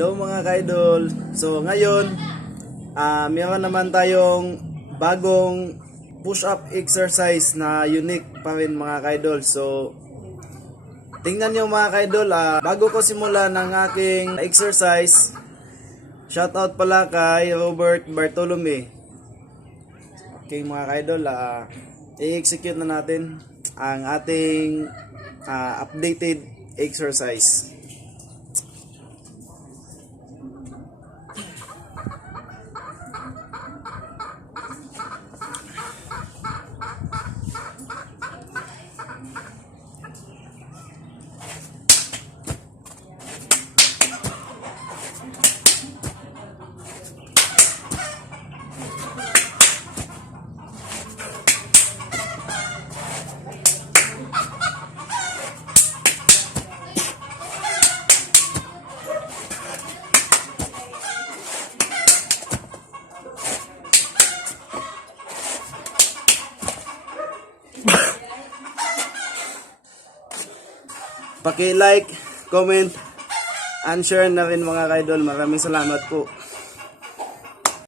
Hello mga ka-idol. So ngayon, meron naman tayong bagong push-up exercise na unique pa rin mga ka-idol. So tingnan nyo mga ka-idol, bago ko simulan ng aking exercise, shoutout pala kay Robert Bartolome. Okay mga ka-idol, i-execute na natin ang ating updated exercise. Paki-like, comment, and share na rin mga ka-idol. Maraming salamat po.